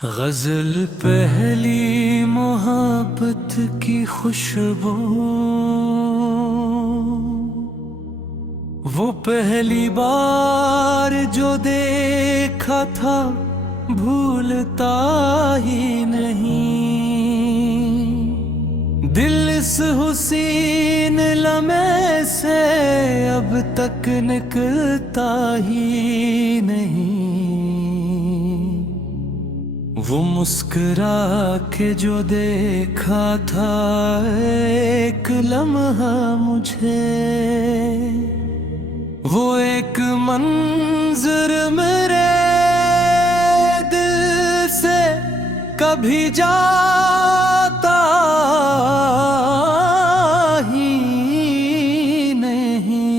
गजल पहली मोहब्बत की खुशबू, वो पहली बार जो देखा था भूलता ही नहीं। दिल इस हुसीन लम्हे से अब तक निकलता ही नहीं। वो मुस्कुरा के जो देखा था एक लम्हा मुझे, वो एक मंजर मेरे दिल से कभी जाता ही नहीं।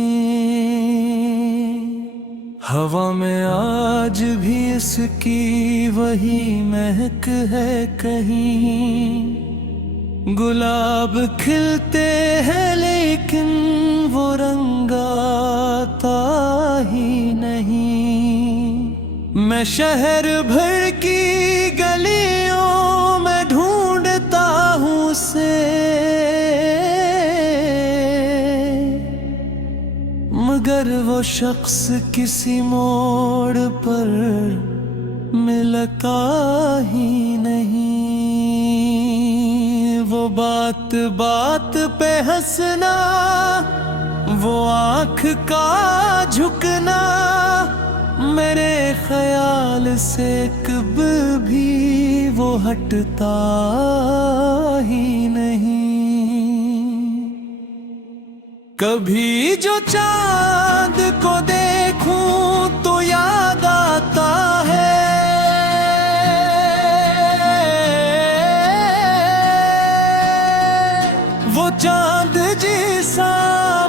हवा में आज भी इसकी वही महक है कहीं। गुलाब खिलते हैं लेकिन वो रंग आता ही नहीं। मैं शहर भर की गलियों में ढूंढता हूँ उसे, मगर वो शख्स किसी मोड़ पर मिलता ही नहीं। वो बात बात पे हंसना, वो आँख का झुकना, मेरे ख्याल से कभी भी वो हटता ही नहीं। कभी जो चांद को देखूं तो याद आता है, वो चांद जैसा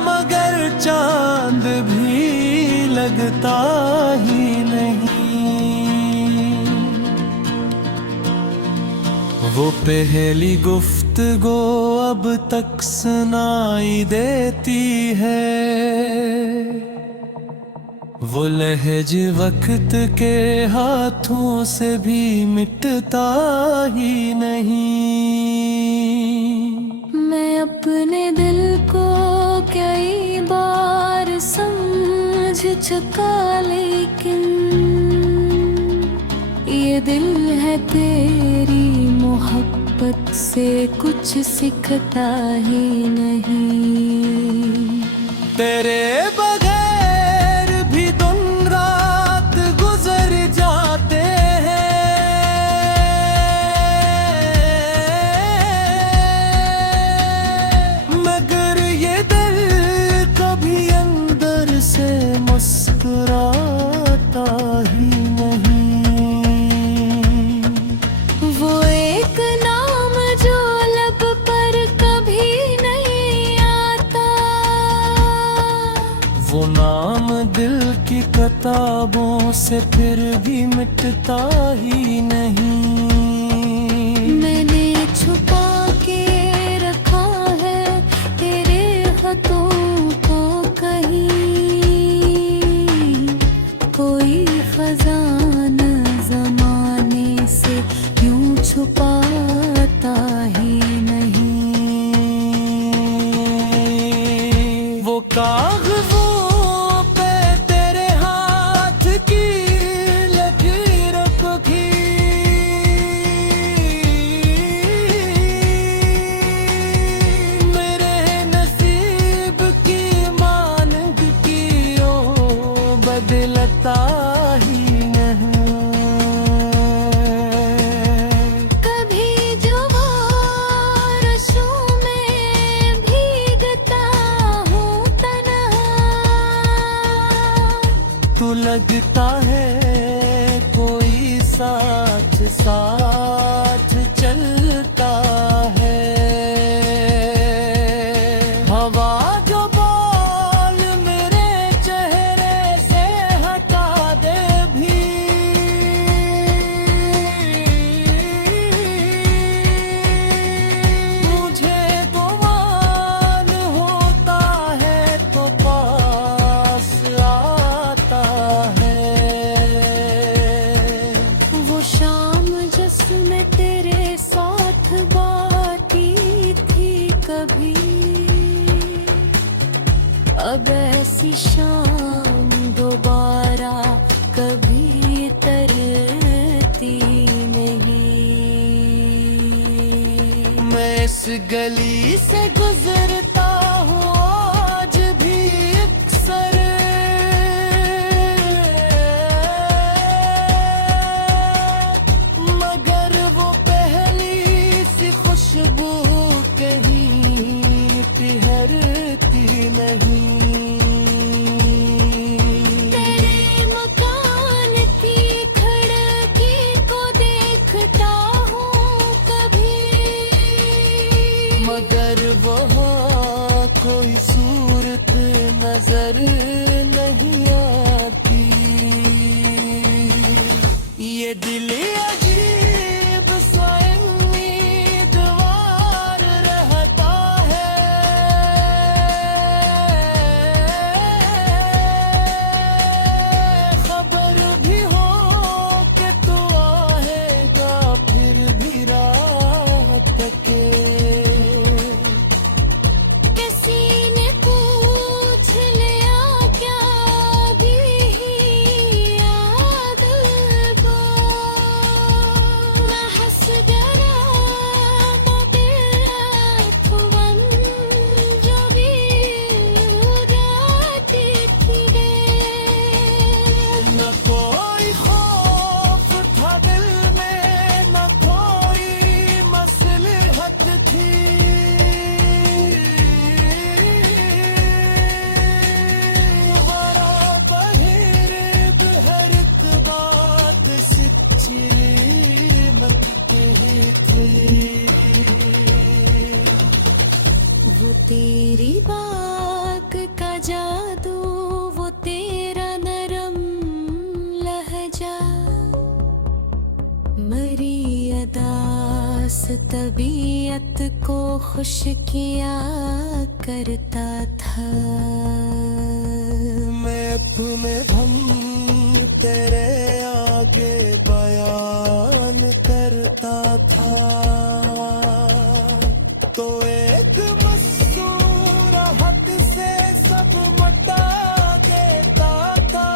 मगर चांद भी लगता ही नहीं। वो पहली गुफ्तगू अब तक सुनाई देती है, वो लहज वक्त के हाथों से भी मिटता ही नहीं। मैं अपने दिल को कई बार समझ चुका, लेकिन ये दिल है तेरी मोहब्बत से कुछ सीखता ही नहीं। तेरे बगैर भी दिन रात गुजर जाते हैं, मगर ये दिल कभी अंदर से मुस्कुराता ही नहीं। वो एक नाम जो लब पर कभी नहीं आता, वो नाम दिल की किताबों से फिर भी मिटता ही नहीं। मैंने छुपा के रखा है तेरे हाथों को कहीं, कोई खजाना जमाने से यूं छुपाता ही नहीं। वो कागजों पे तेरे हाथ की लकीरों को की, मेरे नसीब की मानग की ओ बदलता ही नहीं। कभी जो बारिशों में भीगता हूँ तन्हा, तो लगता है कोई साथ साथ चलता है। हवा जो बाल मेरे चेहरे से हटा दे भी, मुझे गुमान होता है तो पास आता है। वो शाम जो जिस गली से गुजरता हूँ आज भी अक्सर, मगर वो पहली सी खुशबू कहीं ठहरती नहीं। तेरे मकान की खिड़की को देखता हूँ कभी, मगर वहाँ कोई सूरत नजर नहीं आती। ये दिल अजीब सा उम्मीदवार रहता है, खबर भी हो कि तू आएगा फिर भी रात तके। किसी ने पूछ लिया क्या भी याद को, मैं हंस डरा अथवन जो भी उड़ाती थी रे। न कोई खौफ था दिल में, न कोई मसलहत थी, बराबर हिरब हर बात सच्ची लगती थी। वो तेरी बाग का जादू, वो तेरा नरम लहजा, मरी अदास तबीयत को खुश किया करता था। मैं अपने भम तेरे आगे बयान करता था, तो एक मसूरत से सब मटा देता था।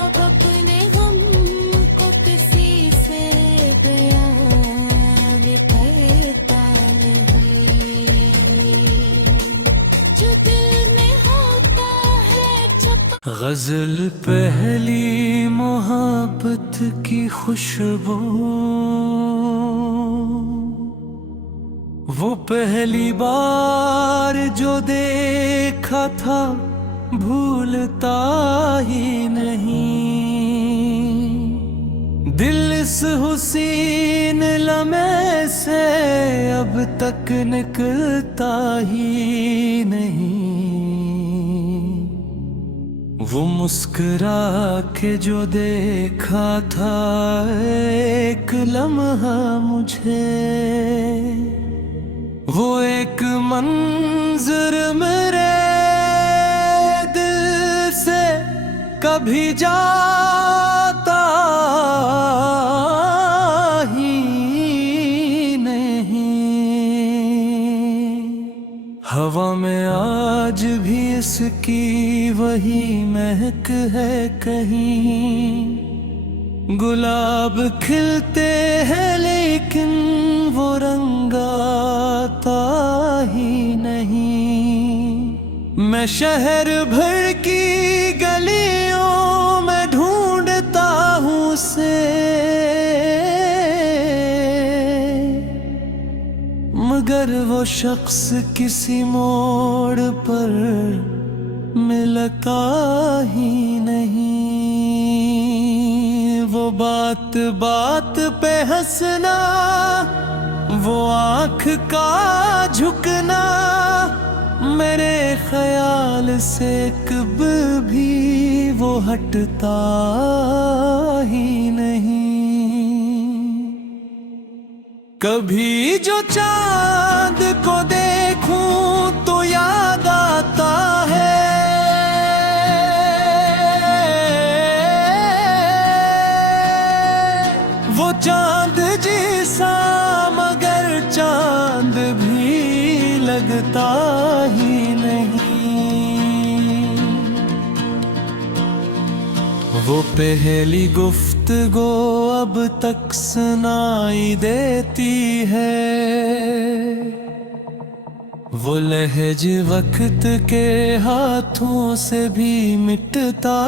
अब अपने गम को किसी से बयान करता नहीं, जो दिल में होता है छुपा। गजल पहली मोहब्बत की खुशबू, वो पहली बार जो देखा था भूलता ही नहीं। दिल इस हुसीन लम्हे से अब तक निकलता ही नहीं। वो मुस्कुरा के जो देखा था एक लम्हा मुझे, वो एक मंजर मेरे दिल से कभी जाता ही नहीं। हवा में आज भी इसकी वही महक है कहीं, गुलाब खिलते हैं लेकिन वो रंग आता ही नहीं। मैं शहर भर की गलियों में ढूंढता हूँ उसे, मगर वो शख्स किसी मोड़ पर मिलता ही नहीं। वो बात बात पे हंसना, वो आँख का झुकना, मेरे ख्याल से कब भी वो हटता ही नहीं। कभी जो चांद को देखूं तो याद आता है, वो चांद जैसा मगर चांद भी लगता ही नहीं। वो पहली गुफ्तगू अब तक सुनाई देती है, वो लहज वक्त के हाथों से भी मिटता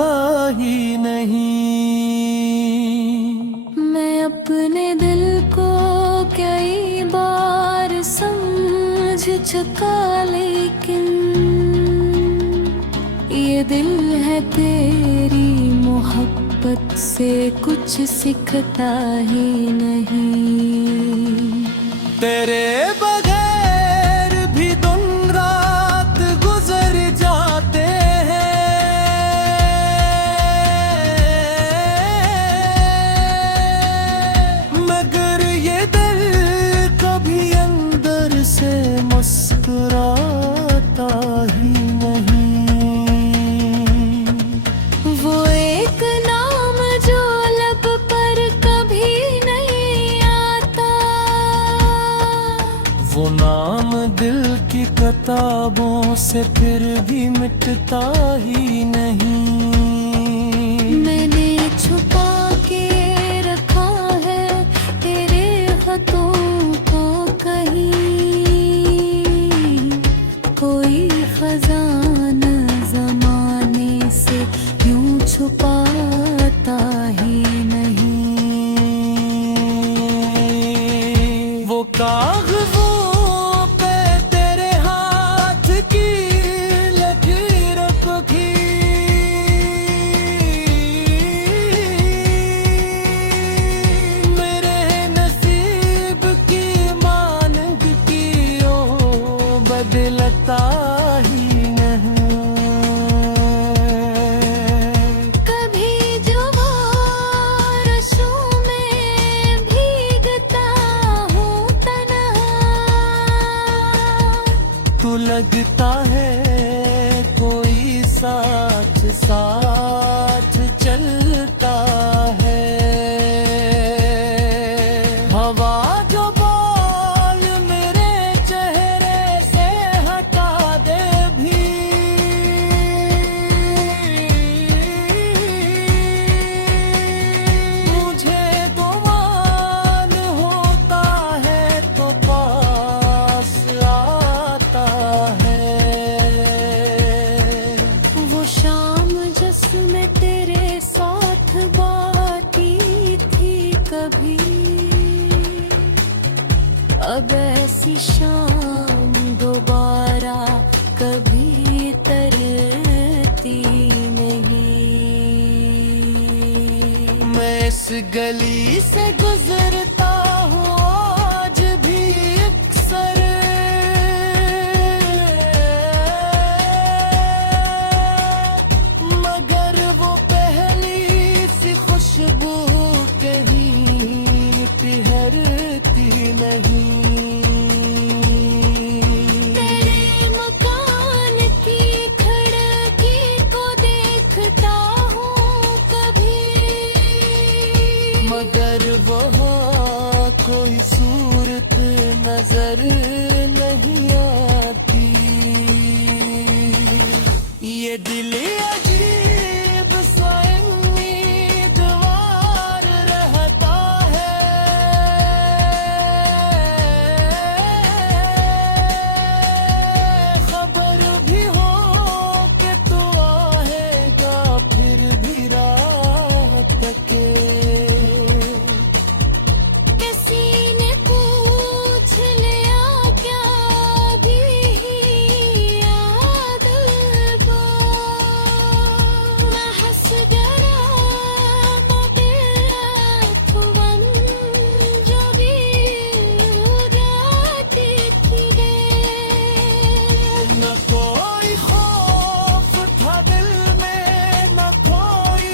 ही नहीं। मैं अपने दिल को कई बार समझ चुका, लेकिन ये दिल है तेरी मोहब्बत से कुछ सीखता ही नहीं। तेरे बगैर भी दिन रात गुजर जाते हैं, मगर ये दिल कभी अंदर से मुस्कुराता ही नहीं। वो एक नाम जो लब पर कभी नहीं आता, वो नाम दिल की किताबों से फिर भी मिटता ही नहीं। मैंने छुपा के रखा है तेरे हाथों को कहीं, कोई खजाना जमाने से यूं छुपाता ही नहीं। वो कागजों पे तेरे हाथ की लकीरों को मेरे नसीब की मानग की ओ बदलता ही नहीं। कभी जो बारिशों में भीगता हूँ तन्हा, तू लगता है कोई साथ साथ चलता है। हवा जो बाल मेरे चेहरे से हटा दे भी, मुझे गुमान होता है तो पास आता है। वो शाम जिसमें तेरे साथ बाटी थी कभी, अब ऐसी शाम दोबारा कभी तरती नहीं। मैं इस गली से गुजरता हूँ आज भी अक्सर, मगर वो पहली सी खुशबू कहीं ठहरती नहीं। तेरे मकान की खिड़की को देखता हूँ कभी, मगर वहाँ कोई सूरत नजर नहीं आती। ये दिल अजीब सा उम्मीदवार रहता है, खबर भी हो कि तू आएगा फिर भी रात के। किसी ने पूछ लिया क्या भी याद को, मैं हंस गया मगर जो भी रात थी न कोई खौफ था दिल में, न कोई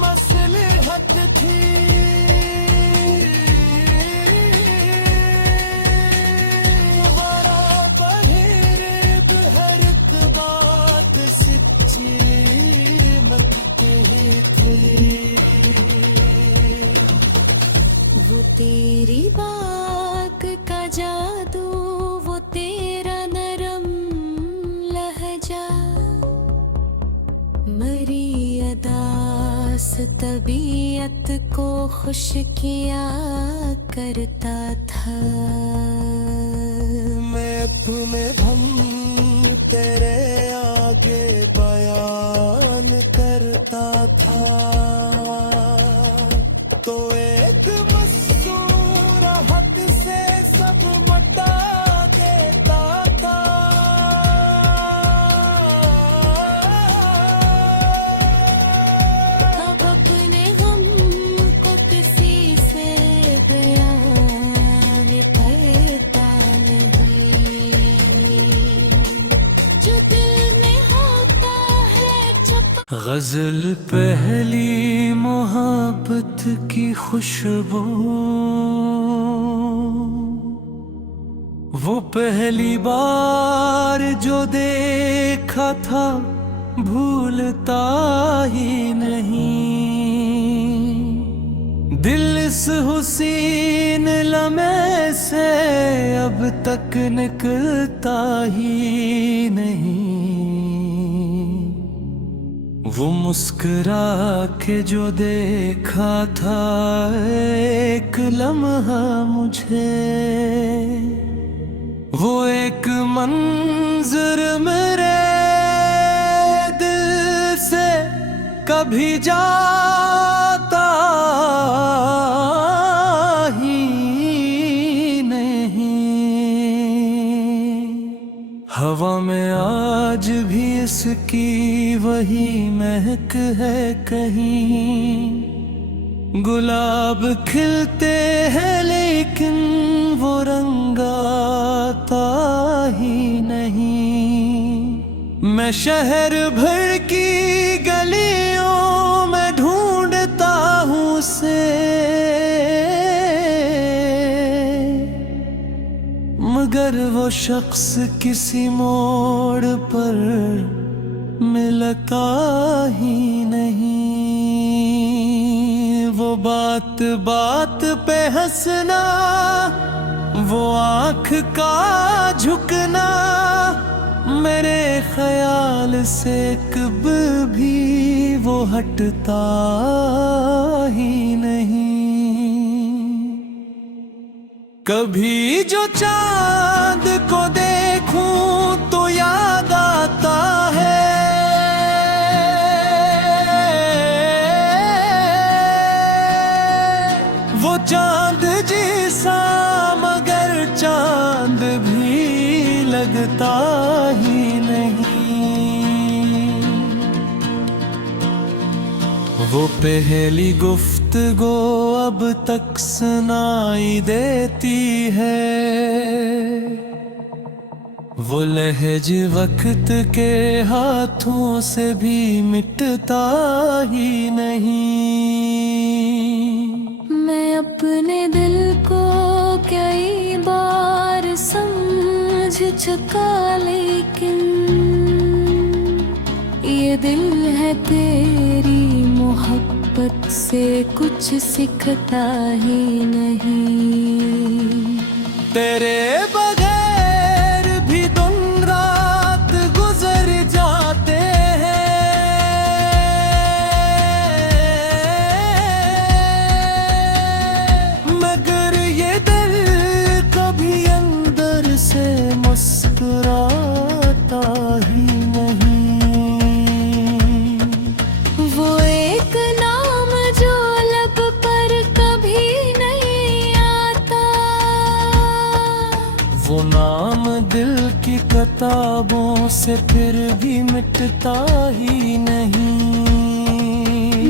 मसलहत थी, बराबर हर एक बात सच्ची लगती थी। वो तेरी बात का जादू, वो तेरा नरम लहजा, मरी अदा पास तबीयत को खुश किया करता था। मैं अपने भम तेरे आगे बयान करता था, तो एक मसूरत से सब मटा देता था। अब अपने गम को किसी से बयान करता नहीं, जो दिल में होता है छुपा। गजल पहली मोहब्बत की खुशबू, वो पहली बार जो देखा था भूलता ही नहीं। दिल इस हुसीन लम्हे से अब तक निकलता ही नहीं। वो मुस्कुरा के जो देखा था एक लम्हा मुझे, वो एक मंजर मेरे दिल से कभी जाता ही नहीं। हवा में आज भी इसकी वही महक है कहीं। गुलाब खिलते हैं लेकिन वो रंग आता ही नहीं। मैं शहर भर की गलियों में ढूंढता हूँ उसे, मगर वो शख्स किसी मोड़ पर मिलता ही नहीं। वो बात बात पे हंसना, वो आँख का झुकना, मेरे ख्याल से कभी भी वो हटता ही नहीं। कभी जो चांद को देखूं तो याद आता है, वो चांद जैसा मगर चांद भी लगता ही नहीं। वो पहली गुफ्तगू अब तक सुनाई देती है, वो लहज वक्त के हाथों से भी मिटता ही नहीं। मैं अपने दिल को कई बार समझ चुका, लेकिन ये दिल है तेरी मोहब्बत से कुछ सीखता ही नहीं। तेरे बगैर भी दिन रात गुजर जाते हैं, मगर ये दिल कभी अंदर से मुस्कुराता ही नहीं। वो एक नाम जो लब पर कभी नहीं आता, वो नाम दिल की किताबों से फिर भी मिटता ही नहीं।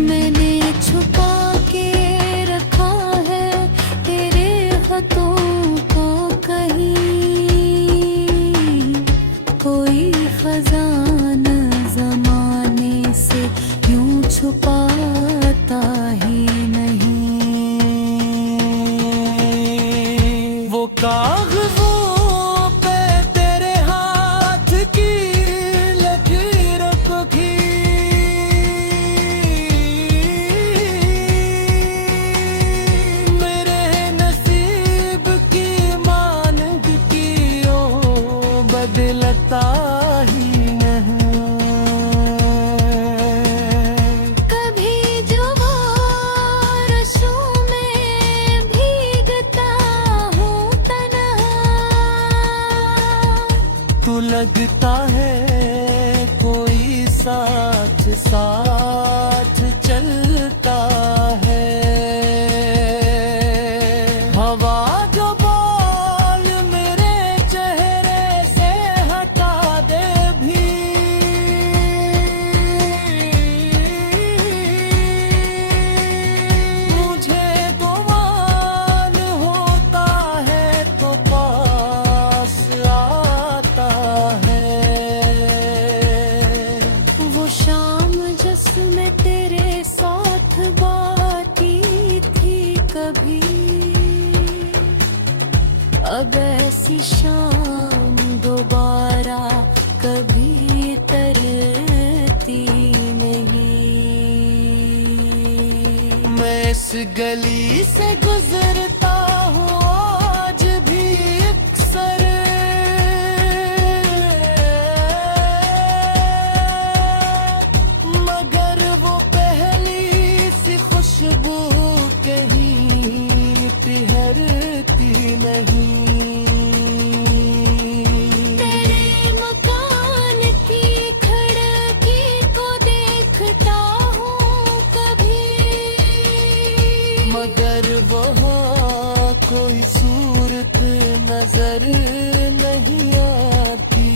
मैंने छुपा के रखा है तेरे हाथों को कहीं, कोई खजाना जमाने से यूं छुपाता ही नहीं। वो कागजों पे तेरे हाथ की लकीर को मेरे नसीब की मानग की ओ बदलता ही नहीं। कभी जो इस गली से गुजरता हूँ आज भी अक्सर, मगर वो पहली सी खुशबू कहीं ठहरती नहीं। मगर वहाँ कोई सूरत नजर नहीं आती।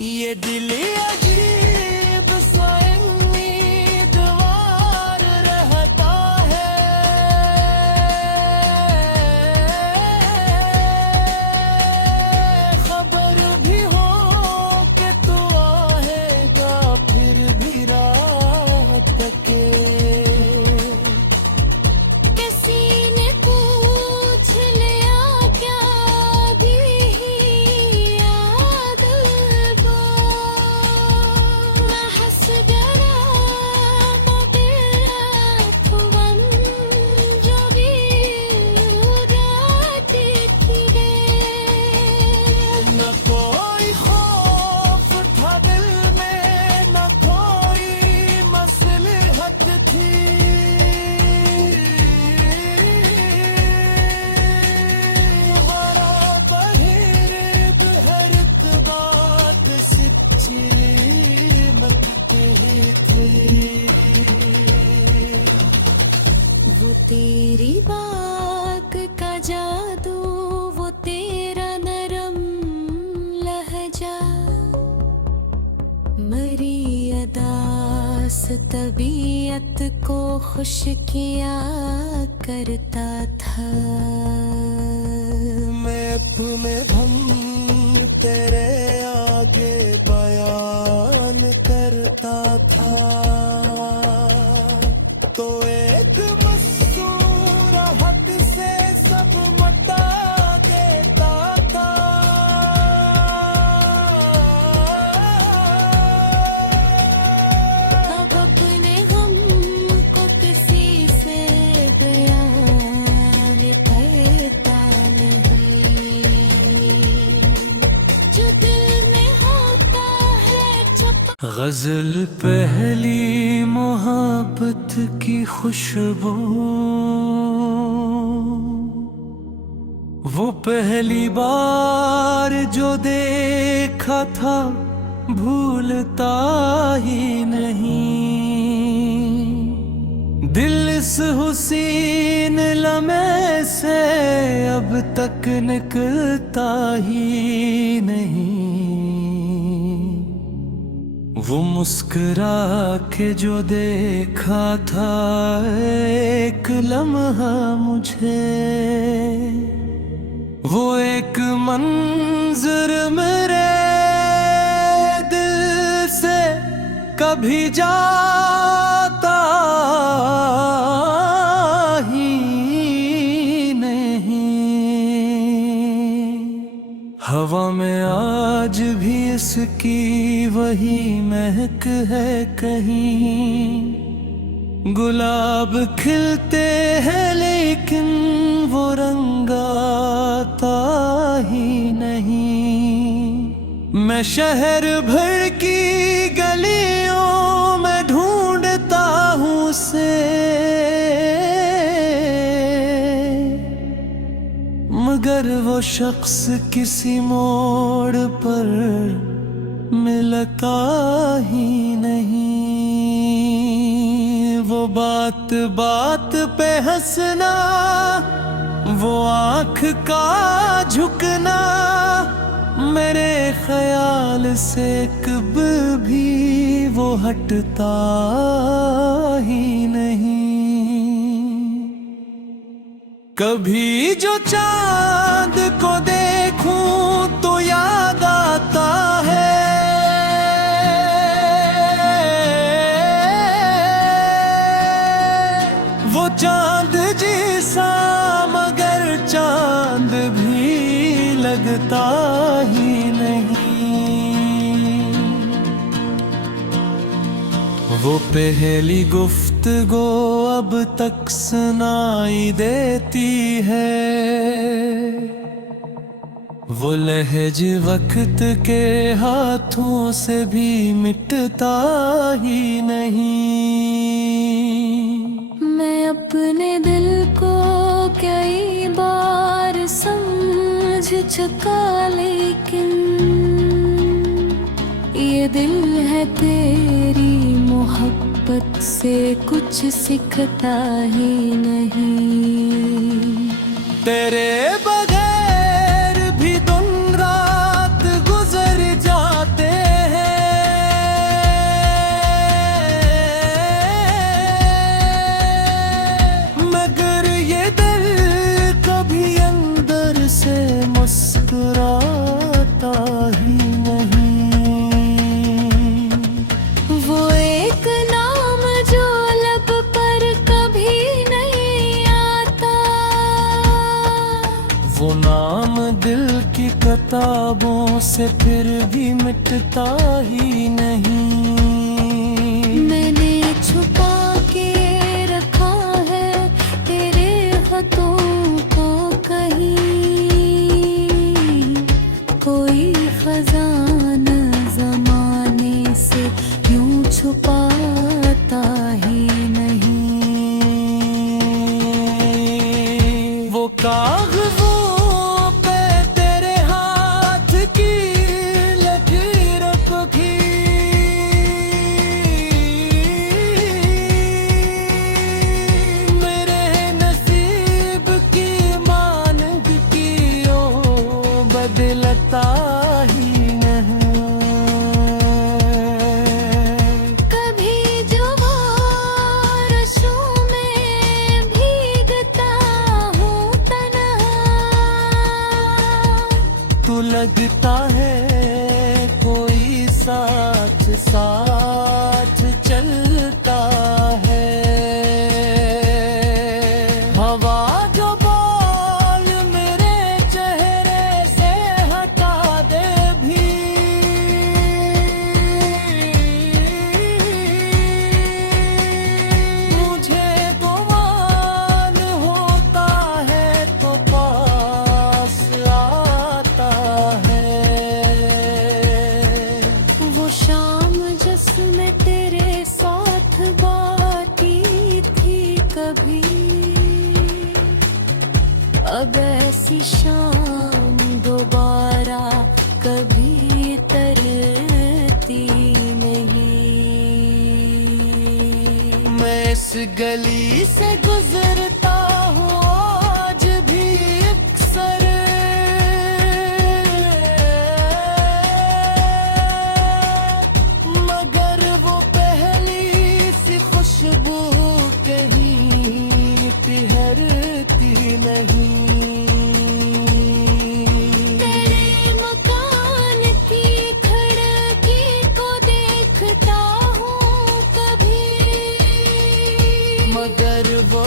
ये दिल अजीब सा उम्मीदवार रहता है, खबर भी हो कि तू आएगा फिर भी रात तके। वो तेरी बात का जादू, वो तेरा नरम लहजा, मरी अदास तबीयत को खुश किया करता था। मैं अपने भम तेरे आगे बयान करता था, तो एक मसूरत से सब मटा देता था। अब अपने गम को किसी से बयान करता नहीं, जो दिल में होता है छुपा। गजल पहली मोहब्बत की खुशबू, वो पहली बार जो देखा था भूलता ही नहीं। दिल इस हुसीन लम्हे से अब तक निकलता ही नहीं। वो मुस्कुरा के जो देखा था एक लम्हा मुझे, वो एक मंजर मेरे दिल से कभी जाता ही नहीं। हवा में आज भी इसकी वही महक है कहीं, गुलाब खिलते हैं लेकिन वो रंग आता ही नहीं। मैं शहर भर की गलियों में ढूंढता हूँ उसे, मगर वो शख्स किसी मोड़ पर मिलता ही नहीं। वो बात बात पे हंसना, वो आँख का झुकना, मेरे ख्याल से कभी भी वो हटता ही नहीं। कभी जो चांद को देखूं तो याद आता है, वो चांद जैसा मगर चांद भी लगता ही नहीं। वो पहली गुफ्त गुफ्तगू अब तक सुनाई देती है, वो लहज वक्त के हाथों से भी मिटता ही नहीं। मैं अपने दिल को कई बार समझ चुका, लेकिन ये दिल है तेरी मोहब्बत से कुछ सीखता ही नहीं। तेरे बगैर भी दिन रात गुजर जाते हैं, मगर ये दिल कभी अंदर से मुस्कुराता ही नहीं। वो एक नाम जो लब पर कभी नहीं आता, वो नाम दिल की किताबों से फिर भी मिटता ही नहीं। मैंने छुपा के रखा है तेरे हाथों को कहीं, कोई खजाना जमाने से यूं छुपाता ही नहीं। वो कागजों पे तेरे हाथ की लकीरों की, मेरे नसीब की मानग की ओ बदलता ही नहीं। कभी जो बारिशों में भीगता हूँ तन्हा, तू लगता है कोई साथ साथ चलता है। हवा जो बाल मेरे चेहरे से हटा दे भी, मुझे गुमान होता है तो पास आता है। वो शाम जिसमें तेरे साथ बाकी थी कभी, अब ऐसी शाम दोबारा कभी तरती नहीं। मैं इस गली से गुजरता हूँ आज भी अक्सर, मगर वो पहली सी खुशबू कहीं ठहरती नहीं। तेरे मकान की खिड़की को देखता हूँ कभी, मगर वो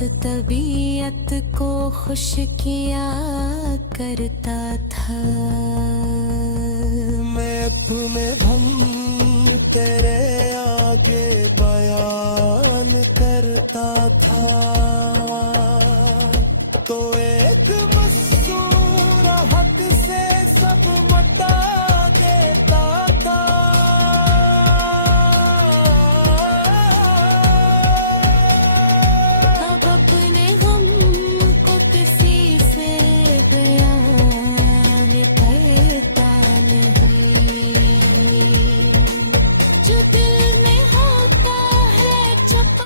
तबीयत को खुश किया करता था। मैं अपने धम तेरे आगे बयान करता था, तो एक मसूर हद से सब मटा देता था। अब अपने गम को किसी से बयान करता नहीं, जो दिल में होता है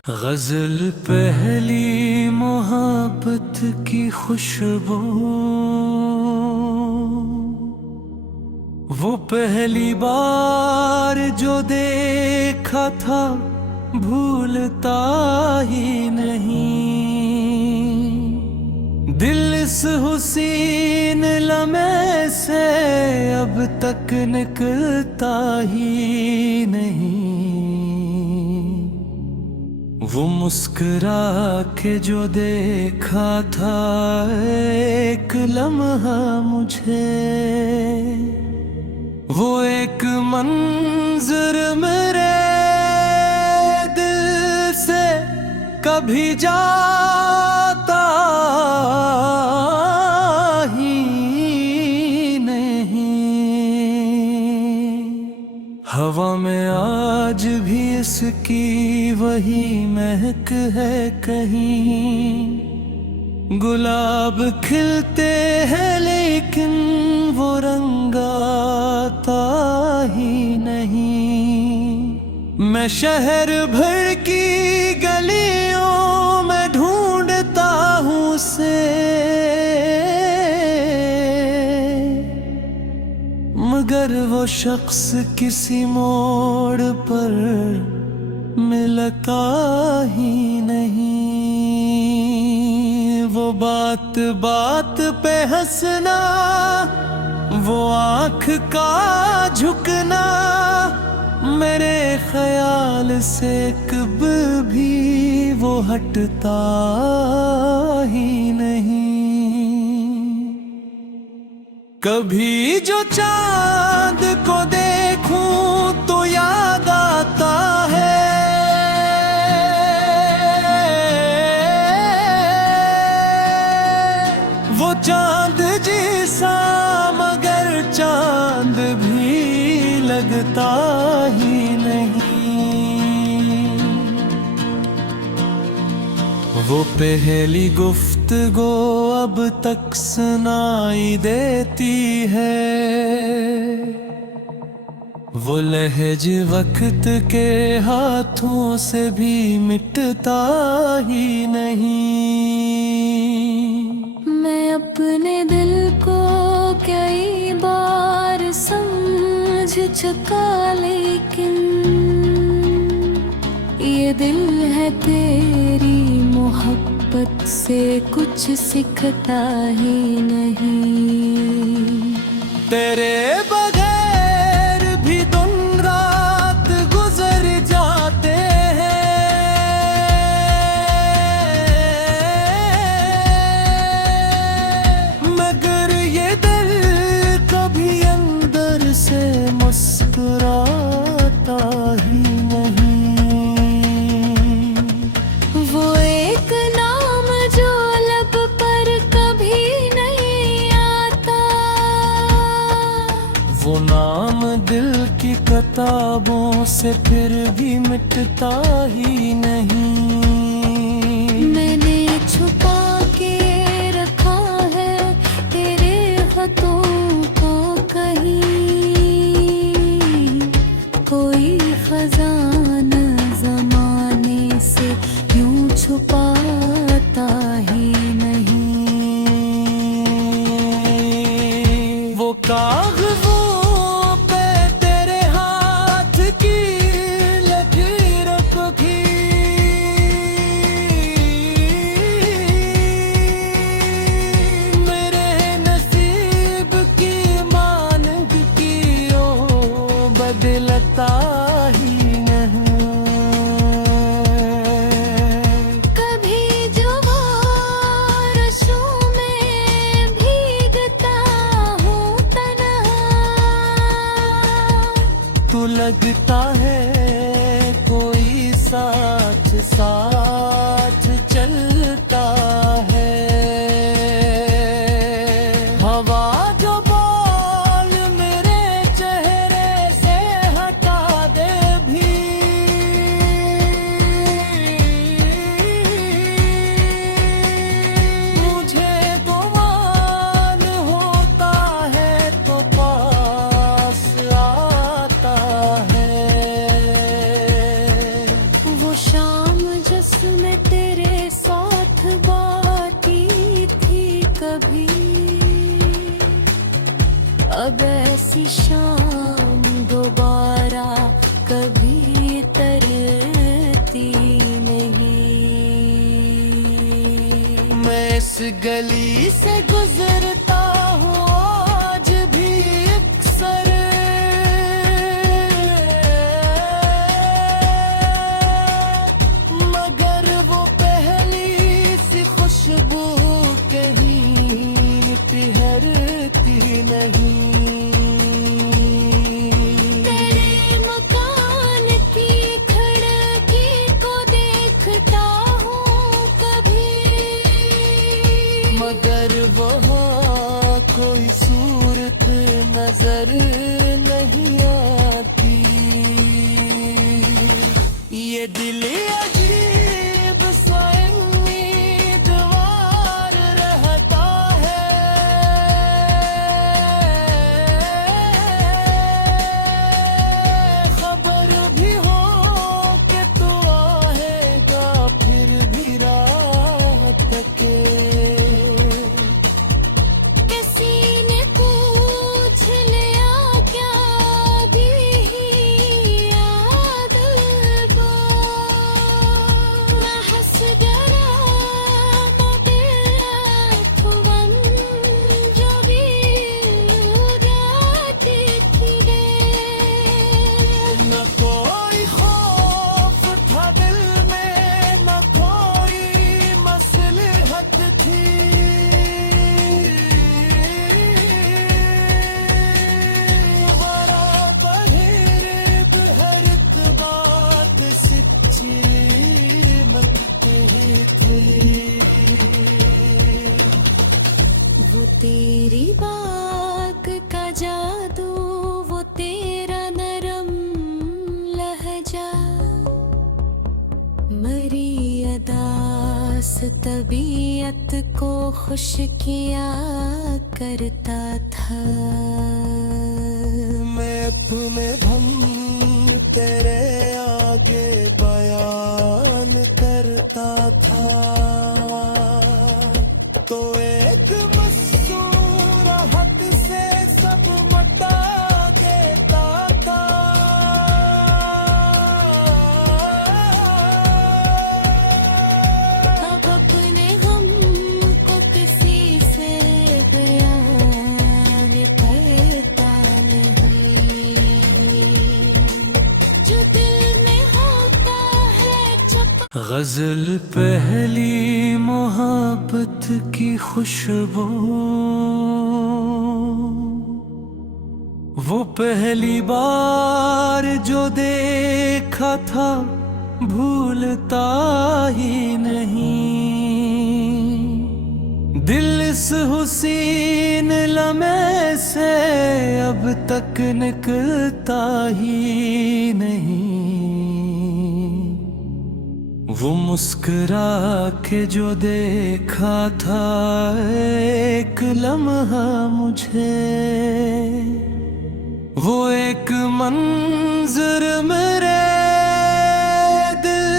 गजल पहली मोहब्बत की खुशबू, वो पहली बार जो देखा था भूलता ही नहीं। दिल इस हुसीन लम्हे से अब तक निकलता ही नहीं। वो मुस्कुरा के जो देखा था एक लम्हा मुझे, वो एक मंजर मेरे दिल से कभी जाता ही नहीं। हवा में आज भी इसकी वही महक है कहीं, गुलाब खिलते हैं लेकिन वो रंग आता ही नहीं। मैं शहर भर की गलियों में ढूंढता हूँ उसे, मगर वो शख्स किसी मोड़ पर मिलता ही नहीं। वो बात बात पे हंसना, वो आँख का झुकना, मेरे ख्याल से कभी भी वो हटता ही नहीं। कभी जो चांद को देखूं तो याद आता है, वो चांद जैसा मगर चांद भी लगता ही नहीं। वो पहली गुफ्तगू अब तक सुनाई देती है, वो लहज वक्त के हाथों से भी मिटता ही नहीं। मैं अपने दिल को कई बार समझ चुका, लेकिन ये दिल है तेरी मोहब्बत से कुछ सीखता ही नहीं। तेरे बगैर भी दिन रात गुजर जाते हैं, मगर ये दिल कभी अंदर से मुस्कुराता ही नहीं। वो एक नाम जो लब पर कभी नहीं आता, वो नाम दिल की किताबों से फिर भी मिटता ही नहीं। मैंने छुपा के रखा है तेरे हाथों को कहीं, कोई खजाना जमाने से यूं छुपाता ही नहीं। वो कागजों पे तेरे हाथ की लकीर को खींच लगता है कोई साथ साथ चलता है। हवा जो बाल मेरे चेहरे से हटा दे भी, मुझे गुमान होता है तो पास आता है। वो शाम जिसमें तेरे साथ बाती थी कभी, अब ऐसी शाम दोबारा कभी तरती नहीं। मैं इस गली से गुजरता हूँ आज भी अक्सर, मगर वो पहली सी खुशबू कहीं ठहरती नहीं। तेरे मकान की खिड़की को देखता हूँ कभी, मगर वहाँ कोई सूरत नजर नहीं आती। ये दिल अजीब सा उम्मीदवार रहता है, खबर भी हो कि तू आएगा फिर भी रात के। किसी ने पूछ लिया क्या भी याद बा, मैं हंस गया मगर जो भी उड़ाती थी रे। न कोई खौफ था दिल में, न कोई मसलहत थी, बराबर हिरब हर एक बात सच्ची लगती थी। वो तेरी बाग का जादू, वो तेरा नरम लहजा, मरी अदास तबीयत को खुश किया करता था। मैं अपने भम तेरे आगे बयान करता था, तो एक मसूरत से सब मटा देता था। अब अपने गम को किसी से बयान करता नहीं, जो दिल में होता है गजल पहली मोहब्बत की खुशबू, वो पहली बार जो देखा था भूलता ही नहीं। दिल इस हुसीन लम्हे से अब तक निकलता ही नहीं। वो मुस्कुरा के जो देखा था एक लम्हा मुझे, वो एक मंजर मेरे दिल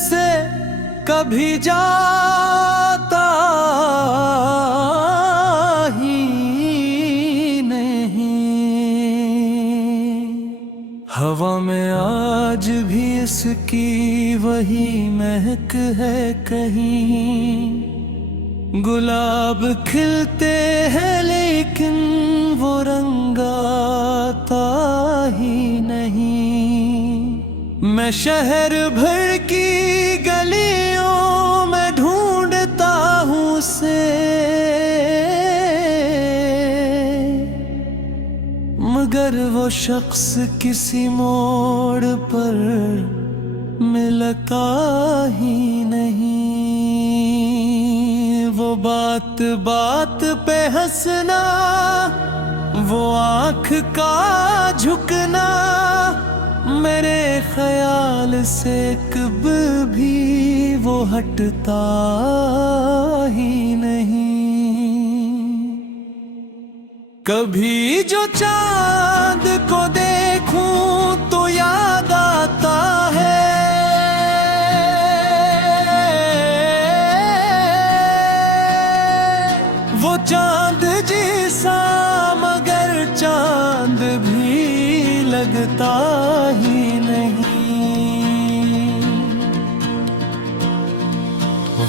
से कभी जाता ही नहीं। हवा में आज भी इसकी वही महक है कहीं, गुलाब खिलते हैं लेकिन वो रंग आता ही नहीं। मैं शहर भर की गलियों में ढूंढता हूँ उसे, मगर वो शख्स किसी मोड़ पर मिलता ही नहीं। वो बात बात पे हंसना, वो आँख का झुकना, मेरे ख्याल से कभी भी वो हटता ही नहीं। कभी जो चांद को देखूं तो याद आता है, वो चांद जैसा मगर चांद भी लगता ही नहीं।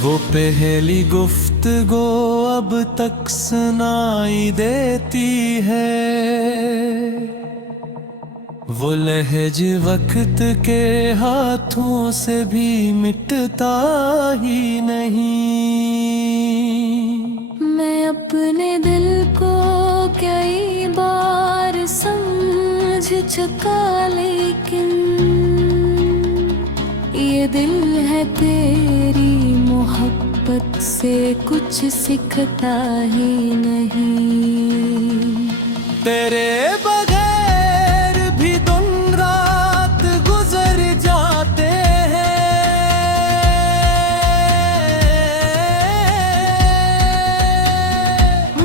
वो पहली गुफ्तगू अब तक सुनाई देती है, वो लहज वक्त के हाथों से भी मिटता ही नहीं। मैं अपने दिल को कई बार समझ चुका, लेकिन ये दिल है तेरी मोहब्बत से कुछ सीखता ही नहीं। तेरे बगैर भी दिन रात गुजर जाते हैं,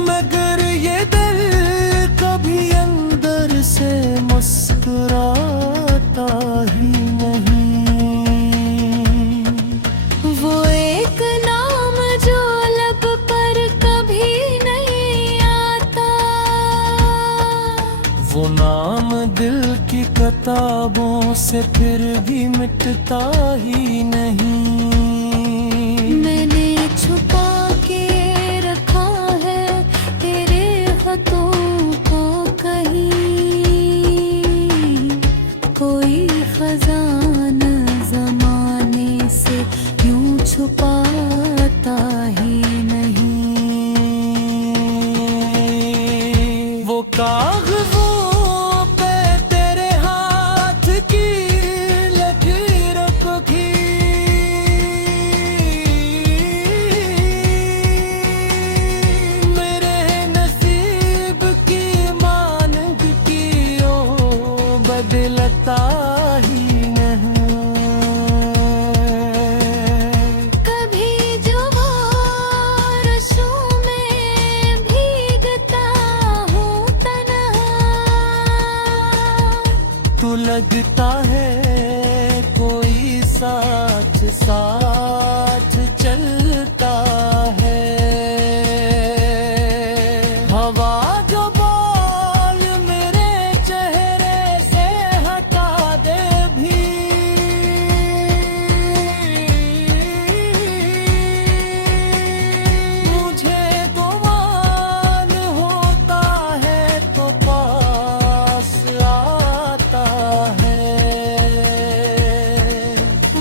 मगर ये दिल कभी अंदर से मुस्कुराता ही नहीं। वो एक नाम जो लब पर कभी नहीं आता, वो नाम दिल की किताबों से फिर भी मिटता ही नहीं। मैंने छुपा के रखा है तेरे हाथों को कहीं, कोई खजाना जमाने से यूं छुपाता ही नहीं। वो कागजों पे तेरे हाथ की लकीरों को मेरे नसीब की मानग की ओ बदलता ही नहीं। कभी जो बारिशों में भीगता हूँ तन्हा, तू लगता है कोई साथ साथ चलता है। हवा जो बाल मेरे चेहरे से हटा दे भी, मुझे गुमान होता है तो पास आता है।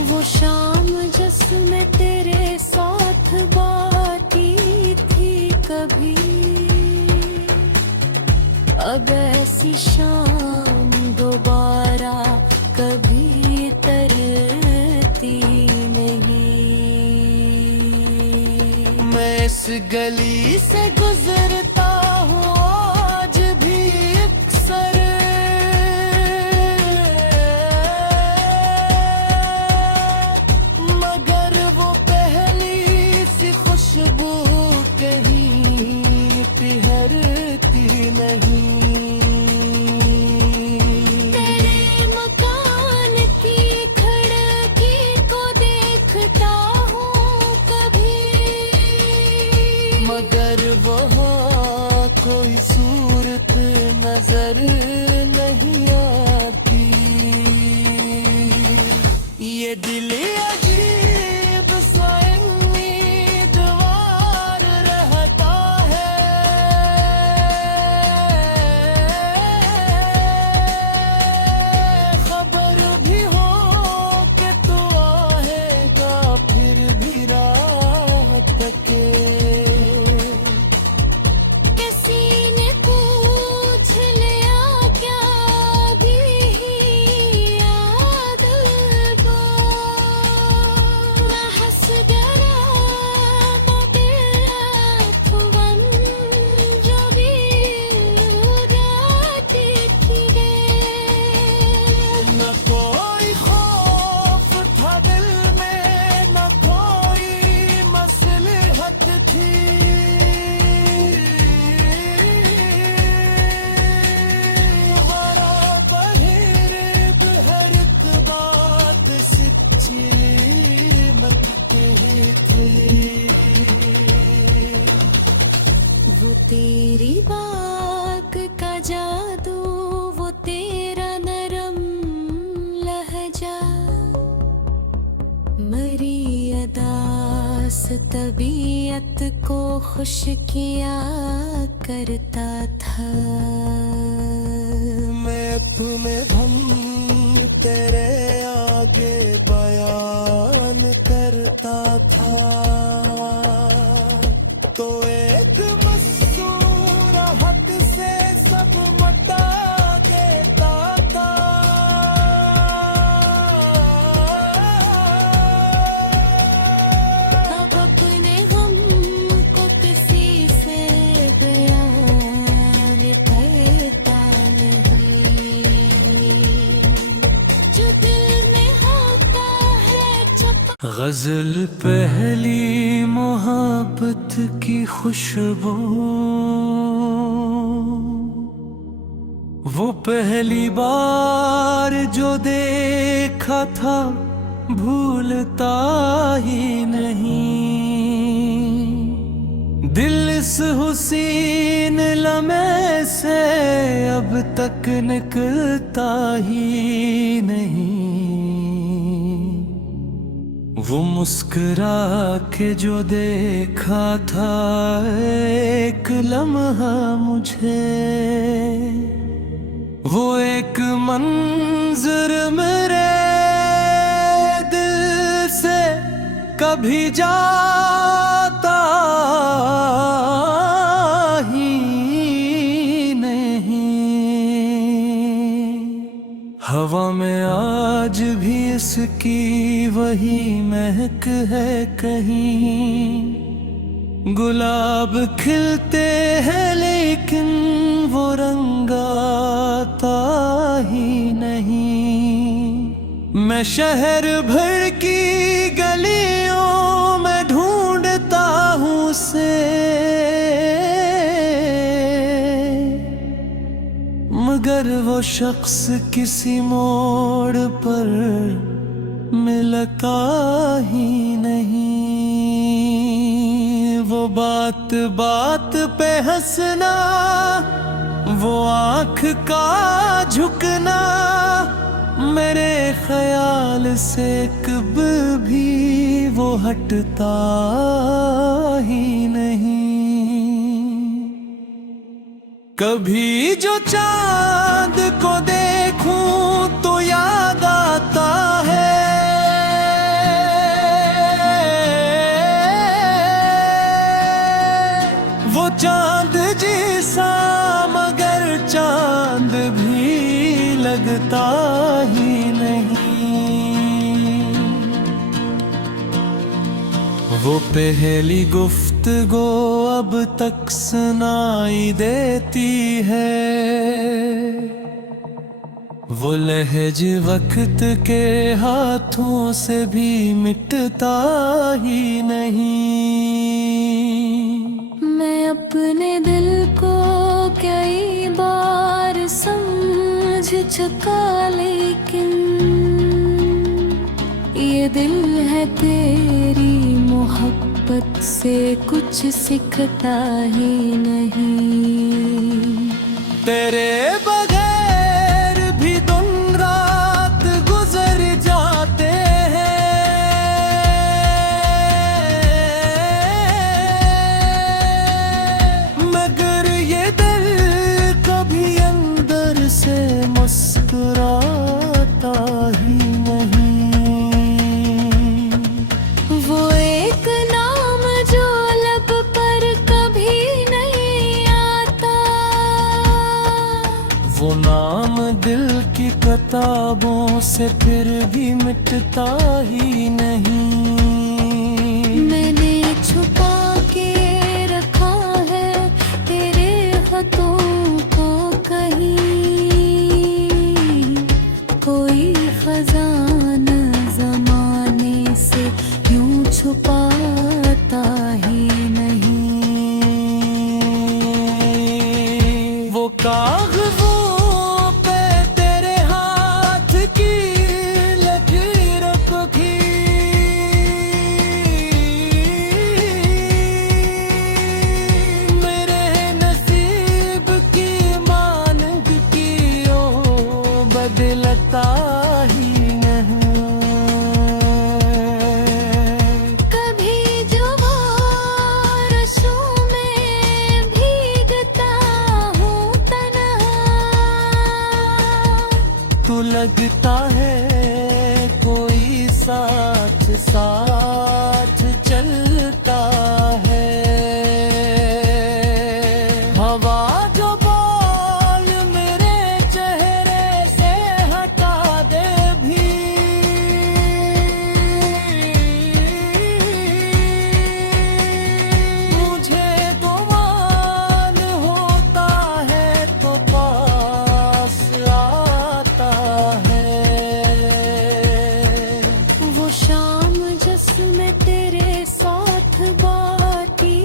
वो शाम जिसमें तेरे साथ बाटी थी कभी, अब ऐसी शाम दोबारा कभी तरती नहीं। मैं इस गली से गुजरता हूँ आज भी अक्सर, मगर वो पहली सी खुशबू कहीं ठहरती नहीं। तेरे मकान की खिड़की को देखता हूँ कभी, मगर वहाँ तबीयत को खुश किया करता था। मैं अपने गम तेरे आगे बयान करता था, तो एक मसूर हद से सब मटा देता था। अब अपने गम को किसी से बयान करता नहीं, जो दिल में होता है छुपा। गजल पहली मोहब्बत की खुशबू, वो पहली बार जो देखा था भूलता ही नहीं। दिल इस हुसीन लम्हे से अब तक निकलता ही नहीं। वो मुस्कुरा के जो देखा था एक लम्हा मुझे, वो एक मंजर मेरे दिल से कभी जाता ही नहीं। हवा में आज भी इसकी वही महक है कहीं। गुलाब खिलते हैं लेकिन वो रंग आता ही नहीं। मैं शहर भर की गलियों में ढूंढता हूँ उसे, मगर वो शख्स किसी मोड़ पर मिलता ही नहीं। वो बात बात पे हंसना, वो आँख का झुकना, मेरे ख्याल से कभी भी वो हटता ही नहीं। कभी जो चांद को देखूं तो याद आता है, वो चांद जैसा मगर चांद भी लगता ही नहीं। वो पहली गुफ्तगू अब तक सुनाई देती है, वो लहज वक्त के हाथों से भी मिटता ही नहीं। मैं अपने दिल को कई बार समझ चुका, लेकिन ये दिल है तेरी मोहब्बत से कुछ सीखता ही नहीं। तेरे बगैर भी दिन रात गुजर जाते हैं, मगर ये दिल कभी अंदर से मुस्कुराता ही नहीं। वो एक नाम जो लब पर कभी नहीं आता, वो नाम दिल की किताबों से फिर भी मिटता ही नहीं। मैंने छुपा के रखा है तेरे हाथों को कहीं, कोई खजाना जमाने से यूं छुपाता ही नहीं। वो कागजों पे तेरे हाथ की लकीरों को खींच लगता है कोई साथ साथ चलता है। हवा जो बाल मेरे चेहरे से हटा दे भी, मुझे गुमान होता है तो पास आता है। वो शाम जिसमें तेरे साथ बाटी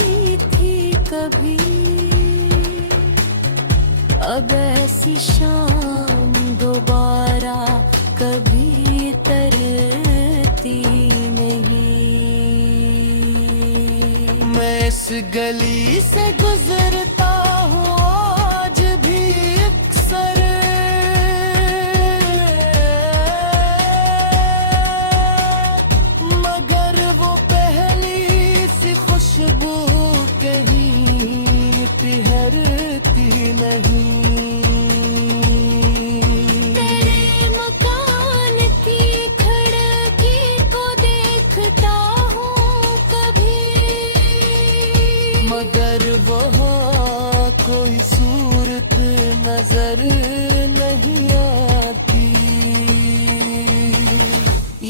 थी कभी, अब ऐसी शाम दोबारा कभी तरती नहीं। मैं इस गली से गुजरता हूँ आज भी अक्सर, मगर वो पहली सी खुशबू कहीं ठहरती नहीं। तेरे मकान की खिड़की को देखता हूँ कभी, मगर वहाँ कोई सूरत नजर नहीं आती।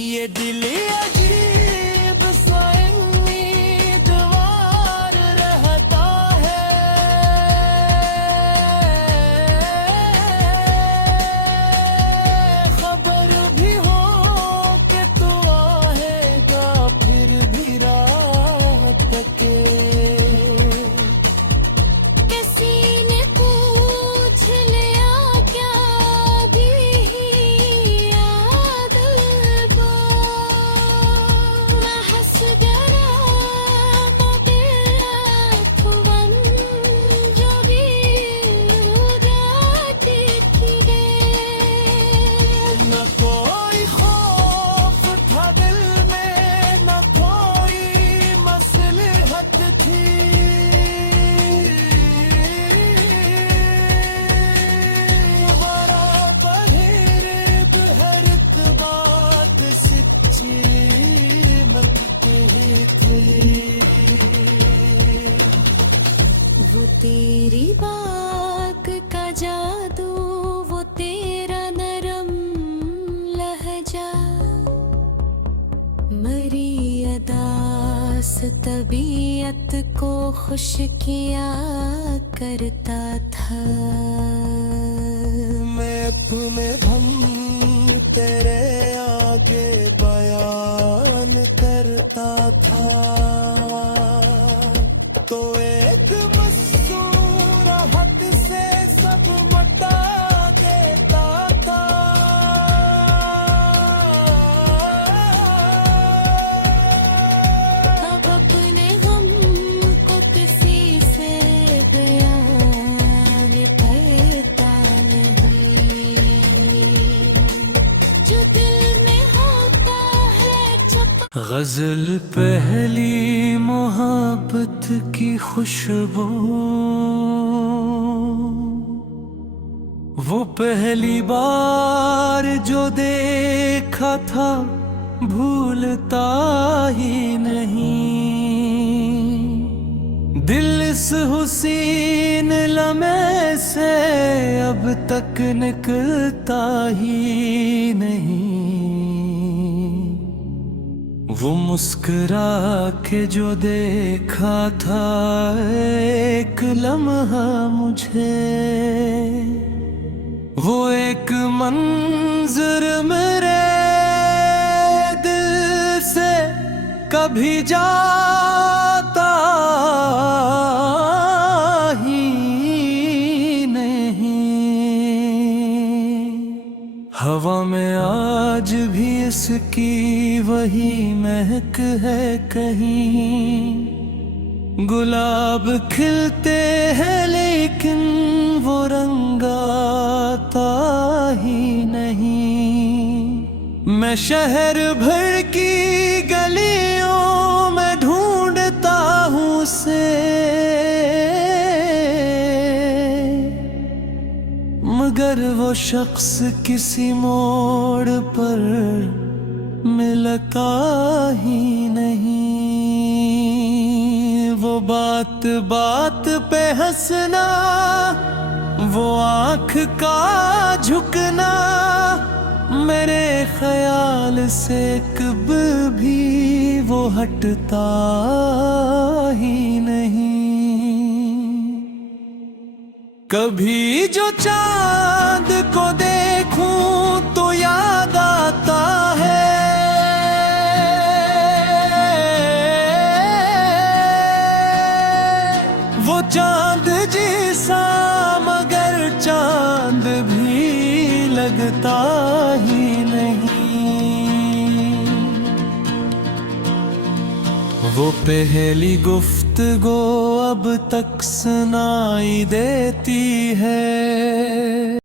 ये दिल अजीब सा उम्मीदवार रहता है, खबर भी हो कि तू आएगा फिर भी रात तके। किसी ने पूछ लिया क्या भी याद वो, मैं हंस गया मगर जो भी उदासी थी। न कोई खौफ था दिल में, न कोई मसलहत थी, बराबर हर बात सच्ची लगती थी। वो तेरी बात का जादू, वो तेरा नरम लहजा, मरी अदास तबीयत को खुश किया करता था। मैं अपने गम तेरे आगे बयान करता था, तो एक मसूरत से सब मटा देता था। अब अपने गम को किसी से बयान करता नहीं, जो दिल में होता है छुपा। गजल पहली मोहब्बत की खुशबू, वो पहली बार जो देखा था भूलता ही नहीं। दिल इस हुसीन लम्हे से अब तक निकलता ही नहीं। वो मुस्कुरा के जो देखा था एक लम्हा मुझे, वो एक मंजर मेरे दिल से कभी जाता ही नहीं। हवा में आज भी इसकी वही महक है कहीं, गुलाब खिलते हैं लेकिन वो रंग आता ही नहीं। मैं शहर भर की गलियों में ढूंढता हूँ उसे, मगर मगर वो शख्स किसी मोड़ पर मिलता ही नहीं। वो बात बात पे हंसना, वो आँख का झुकना, मेरे ख्याल से कभी भी वो हटता ही नहीं। कभी जो चांद को देखूं तो याद आता है, वो चांद जैसा मगर चांद भी लगता ही नहीं। वो पहली गुफ्तगू अब तक सुनाई देती है।